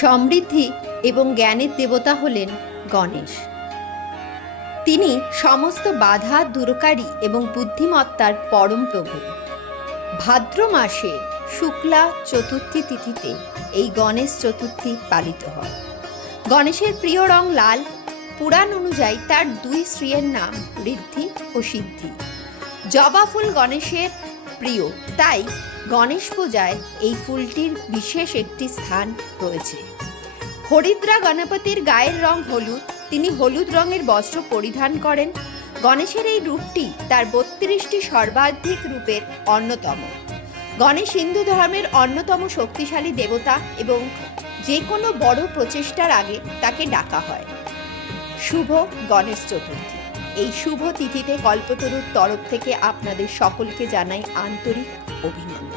সমৃদ্ধি এবং জ্ঞানের দেবতা হলেন গণেশ। তিনি সমস্ত বাধা দূরকারী এবং বুদ্ধিমত্তার পরম প্রভু। ভাদ্র মাসে শুক্লা চতুর্থী তিথিতে এই গণেশ চতুর্থী পালিত হয়। গণেশের প্রিয় রং লাল। পুরাণ অনুযায়ী তার দুই স্ত্রীর নাম ঋদ্ধি ও সিদ্ধি। জবা ফুল গণেশের প্রিয়, তাই গণেশ পূজায় এই ফুলটির বিশেষ একটি স্থান রয়েছে। হরিদ্রা গণপতির গায়ের রং হলুদ। তিনি হলুদ রঙের বস্ত্র পরিধান করেন। গণেশের এই রূপটি তার 32টি সর্বাধিক রূপের অন্যতম। গণেশ হিন্দু ধর্মের অন্যতম শক্তিশালী দেবতা এবং যে কোনো বড় প্রচেষ্টার আগে তাকে ডাকা হয়। শুভ গণেশ চতুর্থী। এই শুভ তিথিতে কল্পতরুর তরফ থেকে আপনাদের সকলকে জানাই আন্তরিক অভিনন্দন।